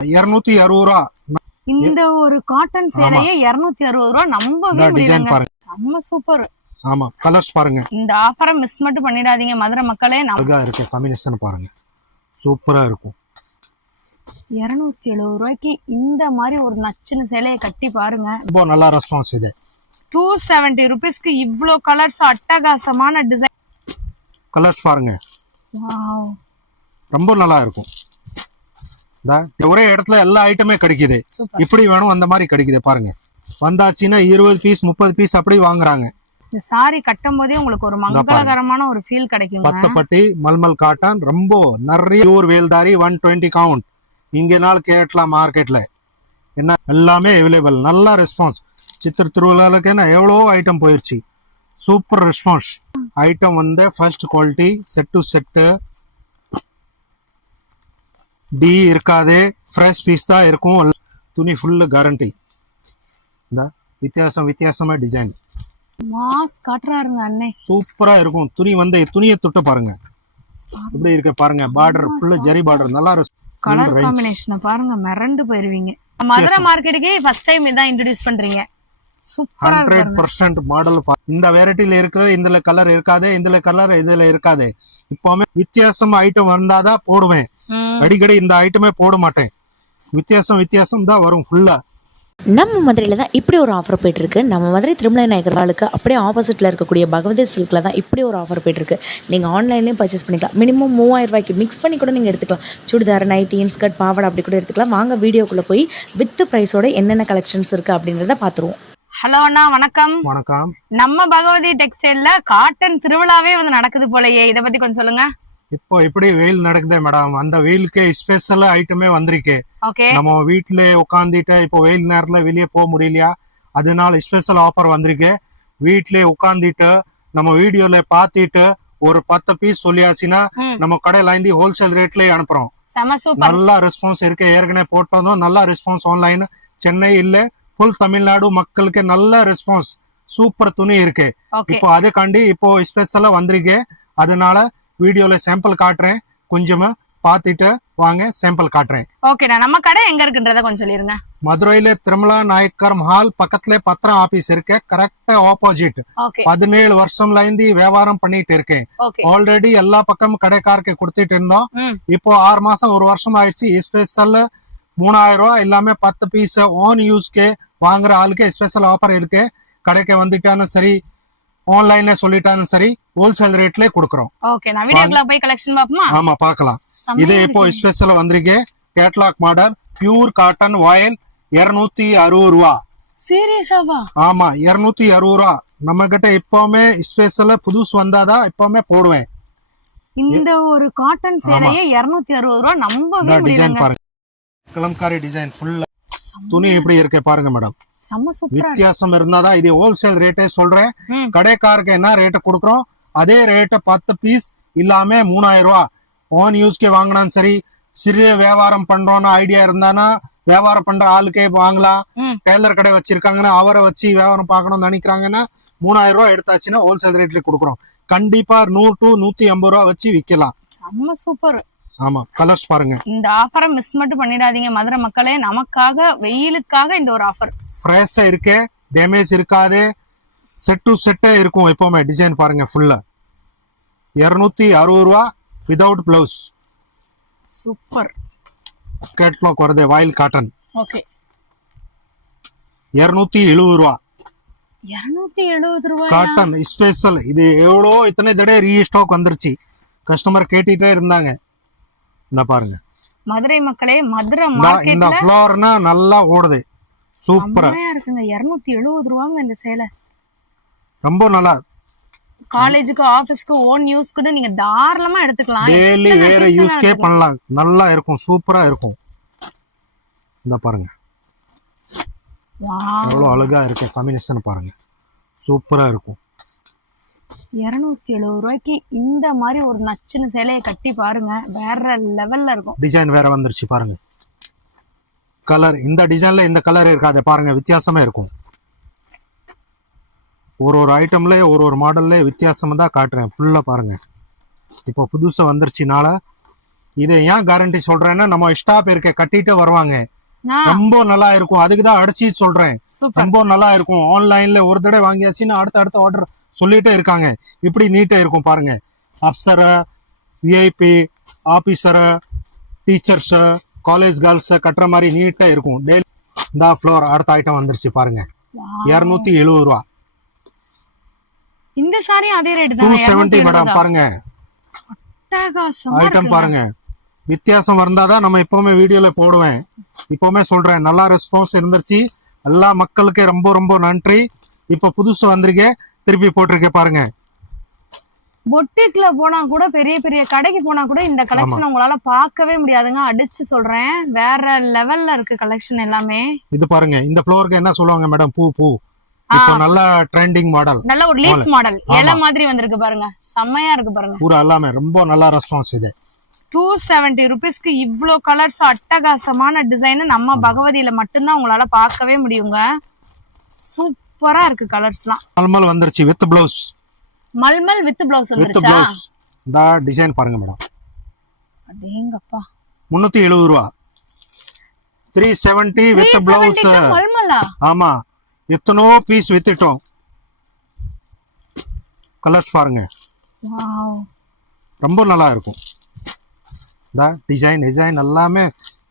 260 ரூபா. இந்த ஒரு காட்டன் சேலையே 260 ரூபா. நம்பவே முடியலங்க. செம்ம சூப்பர். ஆமா, கலர்ஸ் பாருங்க. இந்த ஆஃபரை மிஸ் மட்டும் பண்ணிடாதீங்க மதுரை மக்களே. அழகா இருக்கு, காம்பினேஷன் பாருங்க, சூப்பரா இருக்கும். 270 ரூபாய்க்கு இந்த மாதிரி ஒரு நச்சுன்னு சேலையை கட்டி பாருங்க. ரொம்ப நல்லா ரெஸ்பான்ஸ் இது. 270 ருபீஸ்க்கு இவ்ளோ கலர்ஸ், அட்டகாசமான டிசைன். கலர்ஸ் பாருங்க, வாவ், ரொம்ப நல்லா இருக்கும். ஒரே இடத்துல எல்லா ஐட்டமே கிடைக்குது. இப்படி வேணும் அந்த மாதிரி கிடைக்குது பாருங்க. வந்தாச்சுன்னா 20 பீஸ் 30 பீஸ் அப்படி வாங்குறாங்க. இந்த சாரி கட்டும் போதே உங்களுக்கு ஒரு மங்களகரமான ஒரு ஃபீல் கிடைக்கும். பத்தப்பட்டி மல்மல் காட்டன், ரொம்ப நிறைய ஊர் வேல்தாரி 120 கவுண்ட். இங்க நாள் கேட்கலாம் மார்க்கெட்ல என்ன எல்லாமே அவைலபிள். நல்ல ரெஸ்பான்ஸ். சித்திர திருவிழாவுக்கு என்ன எவ்வளோ ஐட்டம் போயிருச்சு. Super response. ஐட்டம் வந்து first quality, set to set, டி இருக்காது, ஃப்ரெஷ் பீஸ் தான் இருக்கும். துணி ஃபுல்லு கேரண்டி. இந்த வித்தியாசமா டிசைன் மாஸ் காட்டுறாருங்க அண்ணே. சூப்பரா இருக்கும். துணி வந்து துணியை தொட்டு பாருங்க இப்படி இருக்க பாருங்க. Border full zari border. நல்லா கலர் காம்பினேஷனை பாருங்க, மிரண்டு போயிருவீங்க. மதுரை மார்க்கெட்டுக்கு ஃபர்ஸ்ட் டைம் இதான் இன்ட்ரோடியூஸ் பண்றீங்க. சூப்பரா 100% மாடல். இந்த வெரைட்டில இருக்கிற இதுல கலர் இருக்காது, இதுல கலர் இதுல இருக்காது. இப்பவுமே வித்தியாசமா ஐட்டம் வந்தாதான் போடுவேன். அடிக்கடி இந்த ஐட்டமே போட மாட்டேன். வித்தியாசம் தான் வரும் ஃபுல்லா. நம்ம மதுரையில் தான் இப்படி ஒரு ஆஃபர் போயிட்டுருக்கு. நம்ம மதுரை திருமலை நாயக்கர் வாளுக்கு அப்படியே ஆப்போசிட்டில் இருக்கக்கூடிய பகவதி சில்கில் தான் இப்படி ஒரு ஆஃபர் போயிட்டுருக்கு. நீங்கள் ஆன்லைன்லேயும் பர்ச்சேஸ் பண்ணிக்கலாம். மினிமம் 3000 ரூபாய்க்கு மிக்ஸ் பண்ணி கூட நீங்கள் எடுத்துக்கலாம். சுடிதார், நைட்டி, இன்ஸ்கர்ட், பாவாடை அப்படி கூட எடுத்துக்கலாம். வாங்க வீடியோக்குள்ளே போய் வித் ப்ரைஸோட என்னென்ன கலெக்ஷன்ஸ் இருக்குது அப்படின்றத பார்த்துருவோம். ஹலோ அண்ணா, வணக்கம். வணக்கம். நம்ம பகவதி டெக்ஸ்டைல்ல காட்டன் திருவிழாவே வந்து நடக்குது போலயே, இத பத்தி கொஞ்சம் சொல்லுங்க. இப்போ இப்படி வெயில் நடக்குதே மேடம், அந்த வெயிலுக்கு ஸ்பெஷல் ஐட்டமே வந்திருக்கு. நம்ம வீட்டுல உட்காந்துட்டு இப்போ வெயில் நேரத்துல வெளியே போக முடியலையா, அதனால ஸ்பெஷல் ஆஃபர் வந்திருக்கு. வீட்லயே உட்காந்துட்டு நம்ம வீடியோல பாத்திட்டு ஒரு 10 பீஸ் சொல்லியாச்சுன்னா நம்ம கடையில இருந்து ஹோல்சேல் ரேட்லயே அனுப்புறோம். நல்ல ரெஸ்பான்ஸ் இருக்கு. ஏற்கனவே போட்டதும் நல்ல ரெஸ்பான்ஸ். ஆன்லைன் சென்னை இல்ல, ஃபுல் தமிழ்நாடு மக்களுக்கு நல்ல ரெஸ்பான்ஸ். சூப்பர் துணி இருக்கு. இப்போ அதுக்காண்டி இப்போ ஸ்பெஷலா வந்திருக்கு. அதனால வீடியோல சாம்பிள் காட்டுறேன், கொஞ்சமா பாத்துட்டு வாங்க சாம்பிள் காட்டுறேன். ஓகேடா. நம்ம கடை எங்க இருக்குன்றத கொஞ்சம் சொல்லிருங்க. மதுரையில திருமலா நாயக்கர் மஹால் பக்கத்துல பத்திரம் ஆபீஸ் இருக்கு, கரெக்டா ஆப்போசிட். 17 வருஷம்ல இருந்து வியாபாரம் பண்ணிட்டு இருக்கேன். ஆல்ரெடி எல்லா பக்கமும் கடைக்காரருக்கு கொடுத்துட்டு இருந்தோம். இப்போ 6 மாசம் 1 வருஷம் ஆயிடுச்சு. ஸ்பெஷல் 3000 ரூபாய் எல்லாமே 10 பீஸ் ஆன் யூஸ்க்கு வாங்குற ஆளுக்கு ஸ்பெஷல் ஆஃபர் இருக்கு. கடைக்கு வந்துட்டாலும் சரி, ஆன்லைன்ல சொல்லிட்டாலும் சரி, ஹோல்சேல் ரேட்ல கொடுக்கறோம். ஓகே, நான் வீடியோக்குள்ள போய் கலெக்ஷன் பாப்போமா? ஆமா, பார்க்கலாம். இது இப்போ ஸ்பெஷல் வந்திருக்கு. கேட்டலாக் மாடல், பியூர் காட்டன் வாயில், 260 ரூபா. சீரியஸாவா? ஆமா, 260 ரூபா. நம்ம கிட்ட இப்பவுமே ஸ்பெஷல் புதுசு வந்தாதான் இப்பவுமே போடுவேன். இந்த ஒரு காட்டன் சேலையே 260 ரூபா. நம்பவே முடியல. டிசைன் பாருங்க, கலம்காரி டிசைன் ஃபுல்லா. துணி எப்படி இருக்கு பாருங்க மேடம். வித்தியாசம் இருந்தாதான் இது ஹோல்சேல் ரேட்டே சொல்றேன். கடைக்காரருக்கு என்ன ரேட்டு கொடுக்குறோம் அதே ரேட்டு 10 பீஸ் இல்லாம 3000 ரூபா. ஆன் யூஸ்க்கு வாங்கினாலும் சரி, சிறிய வியாபாரம் பண்றோம்னு ஐடியா இருந்தானா வியாபாரம் பண்ற ஆளுக்கே வாங்கலாம். டெய்லர் கடை வச்சிருக்காங்கன்னா அவரை வச்சு வியாபாரம் பார்க்கணும்னு நினைக்கிறாங்கன்னா 3000 ரூபா எடுத்தாச்சுன்னா ஹோல்சேல் ரேட்ல கொடுக்குறோம். கண்டிப்பா 100 to 150 ரூபா வச்சு விற்கலாம். சூப்பர். ஆமா, கலர்ஸ் பாருங்க. இந்த ஆஃபரை மிஸ் மட்டும் பண்ணிடாதீங்க மதுரை மக்களே. நமக்காக, வெயிலுக்காக இந்த ஒரு ஆஃபர். ஃப்ரெஷ்ஷா இருக்கு, டேமேஜ் இருக்காது, செட் டு செட்டே இருக்கும். எப்பவுமே டிசைன் பாருங்க ஃபுல்லா. 260 ரூபா வித்வுட் பிளவுஸ். சூப்பர். கேட்லாக் வருது, வாயில் காட்டன். ஓகே, 270 ரூபா. 270 ரூபாய் காட்டன் ஸ்பெஷல். இது எவ்வளோ இத்தனை தடவை ரீஸ்டாக் வந்துருச்சு. கஸ்டமர் கேட்டுட்டே இருந்தாங்க. இந்த பாருங்க மதுரை மக்களே, மதுரை மார்க்கெட்ல இந்த ஃப்ளோர்னா நல்லா ஓடுது. சூப்பரா இருக்குங்க. 270 ரூபாங்க இந்த சேலை. ரொம்ப நல்லா. காலேஜுக்கு, ஆபீஸ்க்கு, ஓன் யூஸ் கூட நீங்க தாராளமா எடுத்துக்கலாம். டெய்லி வேற யூஸ்க்கே பண்ணலாம். நல்லா இருக்கும், சூப்பரா இருக்கும். இந்த பாருங்க எவ்வளவு அழகா இருக்கு. காம்பினேஷன் பாருங்க, சூப்பரா இருக்கும். 270 ரூபாய்க்கு இந்த மாதிரி ஒரு நச்சுன்னு சேலையை கட்டி பாருங்க, வேற லெவல்ல இருக்கும். டிசைன் வேற வந்துருச்சு பாருங்க. கலர் இந்த டிசைன்ல இந்த கலர் இருக்காது பாருங்க, வித்தியாசமா இருக்கும். ஒரு ஐட்டம்ல ஒரு மாடல்ல வித்தியாசமா தான் காட்டுறேன். ஃபுல்லா பாருங்க. இப்போ புதுசா வந்துருச்சுனால இது ஏன் கேரண்டி சொல்றேன்னா நம்ம ஸ்டாப் இருக்க கட்டிட்டு வருவாங்க, ஆ, ரொம்ப நல்லா இருக்கும். அதுக்குதான் அடிச்சு சொல்றேன், சூப்பர். ரொம்ப நல்லா இருக்கும். ஆன்லைன்ல ஒரு தடவை வாங்கியாச்சுன்னா அடுத்த ஆர்டர் சொல்லிட்டே இருக்காங்க. இப்படி நீட்டா இருக்கும் பாருங்க. அப்சர, VIP, officer, teachers, college girls கட்டுற மாதிரி நீட்டா இருக்கும். டெய்லி இந்த ஃப்ளோர் அடுத்த ஐட்டம் வந்துருச்சு பாருங்க. Wow. 270 ரூபா. இந்த சாரி அதே ரேட் தான் 270 மேடம். பாருங்க ஐட்டம் பாருங்க, வித்தியாசம் வந்தாதான் நம்ம எப்பவுமே வீடியோல போடுவேன். இப்பவுமே சொல்றேன், நல்லா ரெஸ்பான்ஸ் இருந்துச்சு. எல்லா மக்களுக்கு ரொம்ப ரொம்ப நன்றி. இப்ப புதுசு வந்திருக்கே, திருப்பி போட்டிருக்கே பாருங்க. பொட்டிக்ல போனா கூட, பெரிய பெரிய கடைக்கு போனா கூட இந்த கலெக்ஷன் உங்களால பார்க்கவே முடியாதுங்க. அடிச்சு சொல்றேன், வேற லெவல்ல இருக்கு கலெக்ஷன் எல்லாமே. இது பாருங்க, இந்த ஃப்ளோருக்கு என்ன சொல்லுவாங்க மேடம், பூ பூ. இப்போ நல்ல ட்ரெண்டிங் மாடல், நல்ல ஒரு லீஃப் மாடல், இலை மாதிரி வந்திருக்கு பாருங்க. செம்மையா இருக்கு பாருங்க. பூரா எல்லாமே ரொம்ப நல்ல ரெஸ்பான்ஸ். இது 270 ருபீஸ்க்கு இவ்ளோ கலர்ஸ், அட்டகாசமான டிசைன் நம்ம பகவதியில மட்டும்தான் உங்களால பார்க்கவே முடியுங்க. சூப்பரா இருக்கு கலர்ஸ்லாம். மல்மல் வந்துருச்சு with blouse. Mulmul with blouse with வந்துருச்சா? பிளவுஸ். இந்த டிசைன் பாருங்க மேடம். அடேங்கப்பா, 370 ரூபா. 370 வித் பிளவுஸ். மல்மலா? ஆமா, எத்தனோ பீஸ் வித்துட்டோம். கலர்ஸ் பாருங்க, வாவ், ரொம்ப நல்லா இருக்கும். இந்த டிசைன் எல்லாமே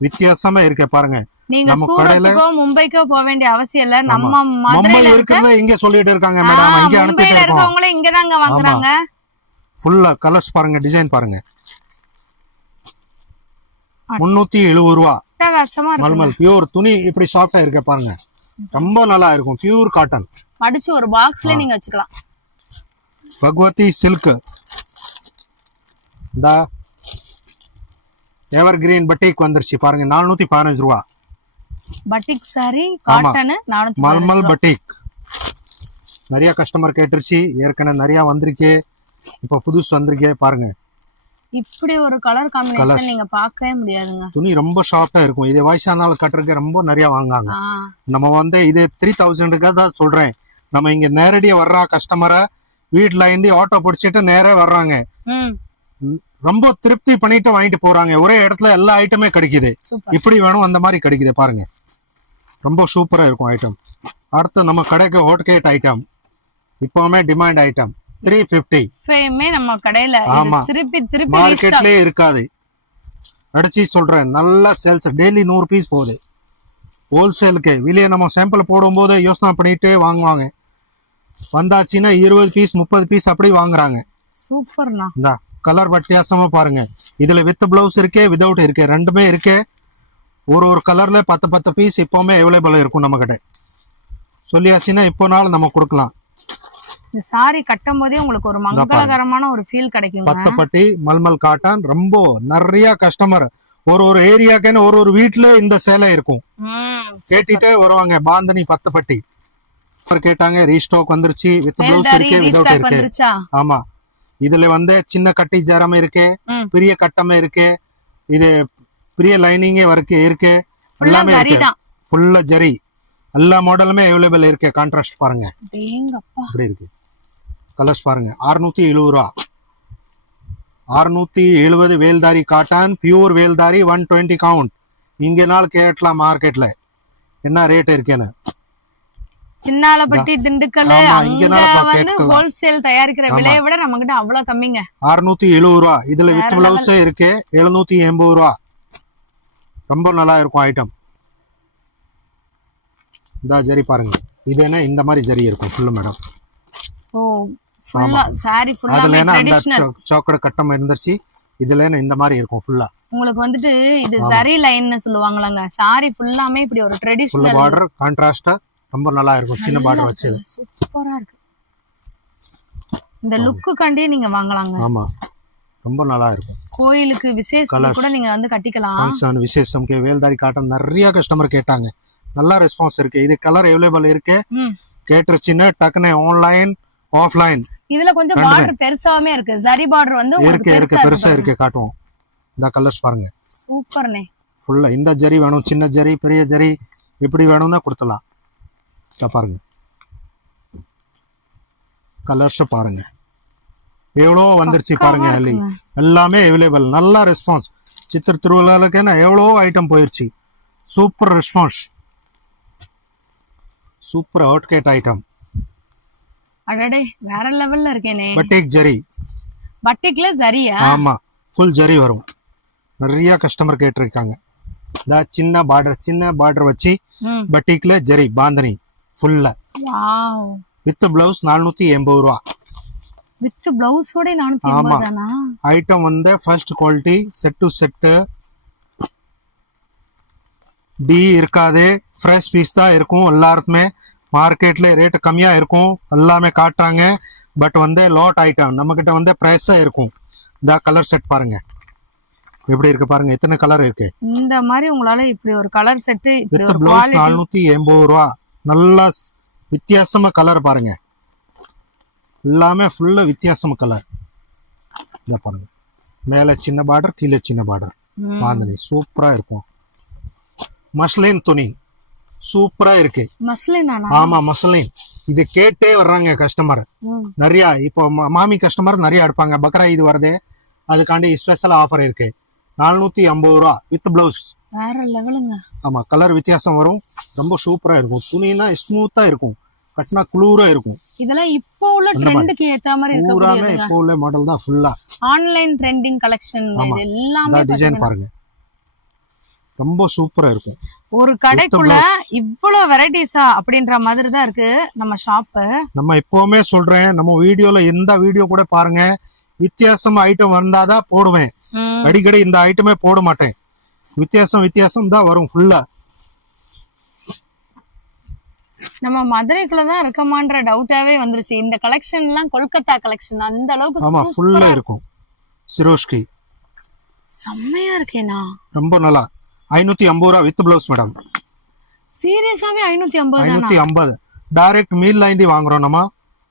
வித்தியாசமா இருக்கு பாருங்க. நீங்க நம்ம கடையில சூரத்துக்கோ மும்பைக்கோ போக வேண்டிய அவசியம் இல்ல. நம்ம மும்பை மதுரையில இருக்கிறத இங்க சொல்லிட்டு இருக்காங்க மேடம், இங்க அனுப்பிட்டு மும்பைல இருக்கோம். இருக்கவங்களே இங்கதாங்க வாங்குறாங்க. ஃபுல்லா கலர்ஸ் பாருங்க, டிசைன் பாருங்க. 370 ரூபா. அட்டகாசமா இருக்கு. மல்மல் பியூர் துணி இப்படி சாஃப்டா இருக்கு பாருங்க, ரொம்ப நல்லா இருக்கும். Pure cotton. அடிச்சு ஒரு பாக்ஸ்ல நீங்க வச்சுக்கலாம். பகவதி சில்க். இந்த எவர் கிரீன் பட்டிக் வந்துருச்சு பாருங்க, 415 ரூபா. பட்டிக் சாரி காட்டன் 415. மல்மல் பட்டிக் நிறைய கஸ்டமர் கேட்டுருச்சு, ஏற்கனவே நிறைய வந்திருக்கே, இப்ப புதுசு வந்திருக்கே பாருங்க. இப்படி ஒரு கலர் காம்பினேஷன் நீங்க பார்க்கவே முடியாதுங்க. துணி ரொம்ப சாஃப்டா இருக்கும். இது வயசானால கட்டுறதுக்கு ரொம்ப நிறைய வாங்காங்க. நம்ம வந்து இது 3000 தான் சொல்றேன். நம்ம இங்க நேரடியா வர்ற கஸ்டமரை வீட்டுல இருந்து ஆட்டோ பிடிச்சிட்டு நேரே வர்றாங்க. ரொம்ப திருப்தி பண்ணிட்டு வாங்கிட்டு போறாங்க. ஒரே இடத்துல எல்லா ஐட்டமே கிடைக்குது. இப்படி வேணும் அந்த மாதிரி கிடைக்குது பாருங்க, ரொம்ப சூப்பரா இருக்கும் ஐட்டம். அடுத்து நம்ம கடைக்கு ஹாட் கேட் ஐட்டம், இப்பவுமே டிமாண்ட் ஐட்டம் 350. நம்ம கடையில திருப்பி திருப்பி மார்க்கெட்லயே இருக்காது. அடிச்சு சொல்றேன், நல்ல சேல்ஸ். டெய்லி 100 பீஸ் போகுது ஹோல்சேலுக்கு. வெளியே நம்ம சாம்பிள் போடும் போது யோசனை பண்ணிட்டு வாங்குவாங்க. வந்தாச்சுன்னா 20 பீஸ் 30 பீஸ் அப்படி வாங்குறாங்க. சூப்பர்ண்ணா. இந்த கலர் வித்தியாசமா பாருங்க. இதுல வித் பிளவுஸ் இருக்கே, விதவுட் இருக்கே, ரெண்டுமே இருக்கு. ஒரு கலர்ல 10 பீஸ் இப்பவுமே அவைலபிள் இருக்கும் நம்ம கிட்ட. சொல்லியாச்சுன்னா இப்போ நாள் நம்ம கொடுக்கலாம். இந்த சாரி கட்டும் போதே உங்களுக்கு ஒரு மங்களகரமான ஒரு ஃபீல் கிடைக்கும். 10 பட்டி மல்மல் காட்டன். ரொம்ப நிறைய கஸ்டமர் ஒரு ஏரியாக்குன்னு ஒரு வீட்டுல இந்த சேலை இருக்கும். கேட்டுட்டே வருவாங்க. பாந்தனி 10 பட்டி கேட்டாங்க, ரீஸ்டாக் வந்துருச்சு. வித் பிளவுஸ் இருக்கு, விதவுட் இருக்கு. ஆமா, இதுல வந்து சின்ன கட்டி ஜாரமே இருக்கு, பெரிய கட்டமே இருக்கு, இது பெரிய லைனிங்கே இருக்கு, எல்லாமே இருக்கு. ஃபுல்லா ஜரி, எல்லா மாடலுமே அவைலபிள் இருக்கு. கான்ட்ராஸ்ட் பாருங்க, இப்படி இருக்கு. கலர்ஸ் பாருங்க. 670 ரூபா. 670 வேல்தாரி காட்டன், பியூர் வேல்தாரி, 120 கவுண்ட். இங்க நாள் கேட்கலாம் மார்க்கெட்ல என்ன ரேட் இருக்குன்னு. சின்னாலப்பட்டி, திண்டுக்கல், அங்க வந்து ஹோல்சேல் தயாரிக்கிற விலையை விட நம்ம கிட்ட அவ்வளவு கம்மிங்க. 670 ரூபா. இதுல வித் பிளவுஸ் இருக்கு 780 ரூபா. ரொம்ப நல்லா இருக்கும் ஐட்டம். இந்த ஜரி பாருங்க, இது என்ன இந்த மாதிரி ஜரி இருக்கும் ஃபுல்லு மேடம். ஓ, ஃபுல்லா சாரி ஃபுல்லா ட்ரெடிஷனல் சாக்கடை கட்டம் இருந்துச்சு. இதுல என்ன இந்த மாதிரி இருக்கும் ஃபுல்லா. உங்களுக்கு வந்துட்டு இது ஜரி லைன்னு சொல்லுவாங்களாங்க. சாரி ஃபுல்லாமே இப்படி ஒரு ட்ரெடிஷனல் பார்டர் கான்ட்ராஸ்டா ரொம்ப நல்லா இருக்கும். சின்ன பார்டர் வச்சு சூப்பரா இருக்கு. இந்த லுக்கு கண்டே நீங்க வாங்கலாங்க. ஆமா, ரொம்ப நல்லா இருக்கும். கோயிலுக்கு விசேஷத்துக்கு கூட நீங்க வந்து கட்டிக்கலாம். ஃபங்க்ஷன் விசேஷம்க்கு வேல்தாரி காட்டன் நிறைய கஸ்டமர் கேட்டாங்க. நல்ல ரெஸ்பான்ஸ் இருக்கு. இது கலர் அவைலபிள் இருக்கு. கேட்டுருச்சுன்னா டக்குனு ஆன்லைன் ஆஃப்லைன். இதுல கொஞ்சம் பார்டர் பெருசாவே இருக்கு. ஜரி பார்டர் வந்து இருக்கு பெருசா இருக்கு. காட்டுவோம். இந்த கலர்ஸ் பாருங்க, சூப்பர்னே. ஃபுல்லா இந்த ஜரி வேணும், சின்ன ஜரி, பெரிய ஜரி, இப்படி வேணும்னா கொடுத்தலாம். பாருங்க கலர்ஸ் பாருங்க, எவ்வளோ வந்துருச்சு பாருங்க. எல்லாமே அவைலபிள். நல்ல ரெஸ்பான்ஸ். சித்திர திருவிழாவுக்குன்னா எவ்வளோ ஐட்டம் போயிடுச்சு. சூப்பர் ரெஸ்பான்ஸ், சூப்பர் அவுட்கேட் ஐட்டம். அடடே வேற லெவல்ல இருக்கேனே. பட்டிக் ஜரி, பட்டிக்ல ஜரியா? ஆமா, ஃபுல் ஜரி வரும். நிறைய கஸ்டமர் கேட்டிருக்காங்க. சின்ன பார்டர் வச்சு பட்டிக்ல ஜரி பாந்தனி ஃபுல்லா. வாவ். வித் பிளவுஸ் 480 ரூபா. வித் பிளவுஸோட 480 தானா? ஐட்டம் வந்து first quality, set to set. டி இருக்காது, ஃப்ரெஷ் பீஸ் தான் இருக்கும். எல்லாருக்குமே மார்க்கெட்ல ரேட் கம்மியா இருக்கும், எல்லாமே காட்டுறாங்க. பட் வந்து லாட் ஐட்டம் நம்ம கிட்ட வந்து பிரைஸா இருக்கும். இந்த கலர் செட் பாருங்க எப்படி இருக்கு பாருங்க, எத்தனை கலர் இருக்கு. இந்த மாதிரி உங்களால இப்படி ஒரு கலர் செட், இப்படி வித் ஒரு பிளவுஸ் குவாலிட்டி. 480 ரூபா. நல்லா வித்தியாசமா கலர் பாருங்க, எல்லாமே ஃபுல்லா வித்தியாசமா கலர். இத பாருங்க, மேல சின்ன பார்டர், கீழே சின்ன பார்டர் பாந்தனி சூப்பரா இருக்கும். மஸ்லின் துணி சூப்பரா இருக்கு. மஸ்லினா? ஆமா, மஸ்லின். இது கேட்டே வர்றாங்க கஸ்டமர் நிறைய. இப்போ மாமி கஸ்டமர் நிறைய எடுப்பாங்க. பக்ரா இது வருது, அதுக்காண்டி ஸ்பெஷல் ஆஃபர் இருக்கு. 450 ரூபா வித் பிளவுஸ். வேற லெவலுங்க. ஆமா, கலர் வித்தியாசம் வரும். ரொம்ப சூப்பரா இருக்கும். துணினா ஸ்மூத்தா இருக்கும், கட்டினா குளூரா இருக்கும். இதெல்லாம் இப்போ உள்ள ட்ரெண்டுக்கு ஏத்த மாதிரி இருக்கு. பூராமே இப்போ உள்ள மாடல் தான் ஃபுல்லா. ஆன்லைன் ட்ரெண்டிங் கலெக்ஷன் இது எல்லாமே. டிசைன் பாருங்க, ரொம்ப சூப்பரா இருக்கும். ஒரு கடைக்குள்ள இவ்வளவு வெரைட்டிஸா அப்படின்ற மாதிரி தான் இருக்கு நம்ம ஷாப். நம்ம எப்பவுமே சொல்றேன், நம்ம வீடியோல எந்த வீடியோ கூட பாருங்க, வித்தியாசமா ஐட்டம் வந்தாதான் போடுவேன். அடிக்கடி இந்த ஐட்டமே போட மாட்டேன். வித்தியாசம் தான் வரும் ஃபுல்லா. நம்ம மதுரைக்குள்ளதான் இருக்கமான்ற டவுட்டாவே வந்துருச்சு. இந்த கலெக்ஷன் எல்லாம் கொல்கத்தா கலெக்ஷன் அந்த அளவுக்கு. ஆமா, ஃபுல்லா இருக்கும். சிரோஷ்கி செம்மையா இருக்கேனா. ரொம்ப நல்லா. 550 ரூபா வித் பிளவுஸ் மேடம். சீரியஸாவே 550? 550 டைரக்ட் மீல்ல இருந்து வாங்குறோம். நம்ம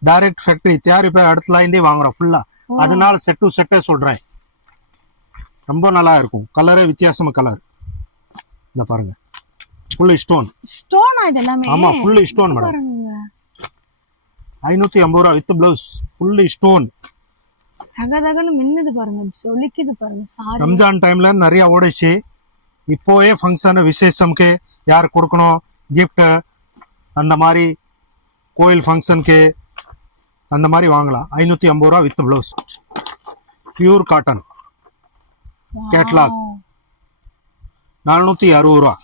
டைரக்ட் ஃபேக்டரி தயாரிப்பு இடத்துல இருந்து வாங்குறோம் ஃபுல்லா. அதனால செட் டு செட்டே சொல்றேன். ரொம்ப நல்லா இருக்கும். கலரே வித்தியாசமா கலர். இந்த பாருங்க, ஃபுல் ஸ்டோன். ஸ்டோனா இது எல்லாமே? ஆமா, ஃபுல் ஸ்டோன் மேடம். 550 ரூபா வித் பிளவுஸ், ஃபுல் ஸ்டோன். தகதகன்னு மின்னுது பாருங்க, ஜொலிக்குது பாருங்க. சாரி, ரம்ஜான் டைம்ல நிறைய ஓடிச்சு. இப்போவே ஃபங்க்ஷன் விசேஷம்க்கு யார் கொடுக்கணும் கிஃப்ட், அந்த மாதிரி கோயில் ஃபங்க்ஷனுக்கு அந்த மாதிரி வாங்கலாம். 550 ரூபா with blouse. Pure cotton catalogue 460 ரூபா.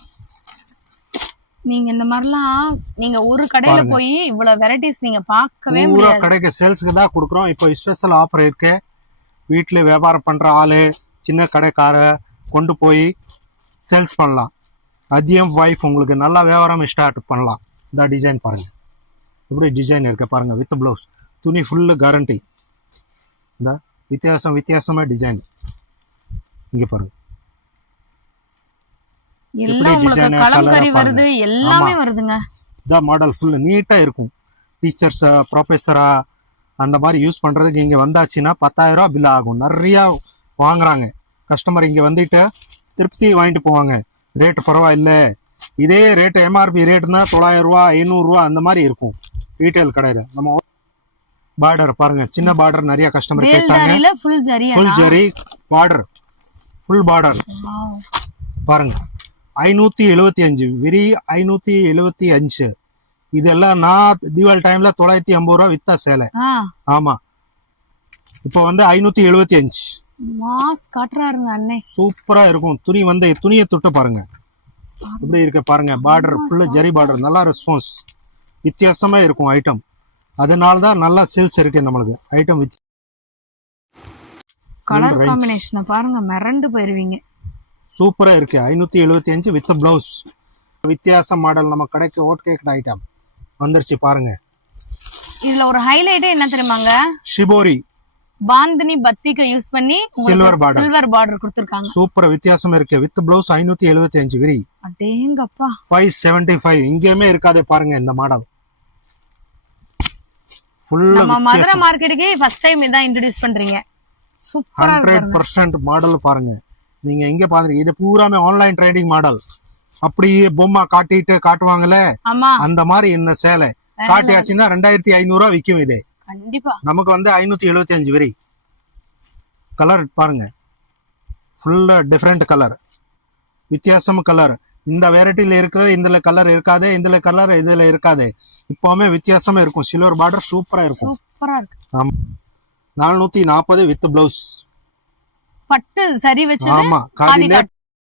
நீங்க இந்த மாதிரிலாம் நீங்க ஒரு கடையில போய் இவ்வளவு வெரைட்டிஸ் நீங்க பார்க்கவே முடியாது. கடைக்கு சேல்ஸ்க்கு தான் கொடுக்குறோம். இப்போ ஸ்பெஷல் ஆஃபர் இருக்கு. வீட்டுல வியாபாரம் பண்ற ஆளு, சின்ன கடைக்கார கொண்டு போய் சேல்ஸ் பண்ணலாம். அதிகம் வைஃப் உங்களுக்கு நல்லா வியாபாரம் ஸ்டார்ட் பண்ணலாம். இந்த டிசைன் பாருங்க, இப்படி டிசைன் இருக்கு பாருங்க வித் பிளவுஸ். துணி ஃபுல்லு கேரண்டி. இந்த வித்தியாசமா டிசைன் இங்க பாருங்க. எல்லாம் உங்களுக்கு கலம்கரி வருது, எல்லாமே வருதுங்க. இந்த மாடல் ஃபுல் நீட்டா இருக்கும். டீச்சர்ஸ், ப்ரொஃபஸரா அந்த மாதிரி யூஸ் பண்றதுக்கு இங்க வந்தாச்சுன்னா 10,000 ரூபா பில் ஆகும். நிறைய வாங்குறாங்க கஸ்டமர். இங்க வந்துட்டு திருப்தி வாங்கிட்டு போவாங்க. ரேட் பரவாயில்ல. இதே ரேட் எம்ஆர்பி ரேட்னா 900 ரூபா 500 ரூபா அந்த மாதிரி இருக்கும் ரீட்டைல் கடையில. நம்ம பார்டர் பாருங்க, சின்ன பார்டர் நிறைய கஸ்டமர் கேட்டாங்க. Full zari border, full border பாருங்க. 575 வெரி 575. இதெல்லாம் நான் தீபாவளி டைம்ல 950 ரூபா வித்தா சேலை. ஆமா, இப்போ வந்து 575. மாஸ் காட்றாருங்க அண்ணே. சூப்பரா இருக்கும். துணி வந்து துணியை தொட்டு பாருங்க இப்படி இருக்க பாருங்க. பார்டர் ஃபுல்லா ஜரி பார்டர், நல்லா ரெஸ்பான்ஸ், வித்தியாசமா இருக்கும் ஐட்டம். அதனால தான் நல்லா சேல்ஸ் இருக்கு நம்மளுக்கு ஐட்டம். வித் கலர் காம்பினேஷனை பாருங்க, மிரண்டு போயிருவீங்க. சூப்பரா இருக்கு. 575 வித் பிளவுஸ். வித்தியாச மாடல் நம்ம கடைக்கு ஹாட் கேக் ஐட்டம் வந்துருச்சு பாருங்க. இதுல ஒரு ஹைலைட்டே என்ன தெரியுமாங்க? ஷிபோரி பாந்தினி பத்திக்க யூஸ் பண்ணி சில்வர் பார்டர் கொடுத்திருக்காங்க. சூப்பர் வித்தியாசமா இருக்கு. With blouse 575 very. அடேங்கப்பா, 575 எங்கேயுமே இருக்காதே பாருங்க இந்த மாடல். ஃபுல்லா நம்ம மதுரை மார்க்கெட்டுக்கு ஃபர்ஸ்ட் டைம் இதான் இன்ட்ரோ듀ஸ் பண்றீங்க. சூப்பரா இருக்கு. 100% மாடல் பாருங்க. நீங்க எங்க பாருங்க, இது பூராமே ஆன்லைன் ட்ரேடிங் மாடல். அப்படியே பொம்மை காட்டுவாங்கல்ல, அந்த மாதிரி இந்த சேலை காட்டியாச்சுன்னா 2500 ரூபா விற்கும். இது கண்டிப்பா. நமக்கு வந்து 575 வெரி. கலர் பாருங்க, ஃபுல் டிஃப்ரெண்ட் கலர், வித்தியாசம் கலர். இந்த வெரைட்டில இருக்கிற இதுல கலர் இருக்காது, இதுல கலர் இதுல இருக்காது. இப்பவுமே வித்தியாசமா இருக்கும். சில்வர் பார்டர் சூப்பரா இருக்கும். சூப்பரா இருக்கு. ஆமா 440 வித் பிளவுஸ். பட்டு சரி வச்சது. ஆமா, காதிலே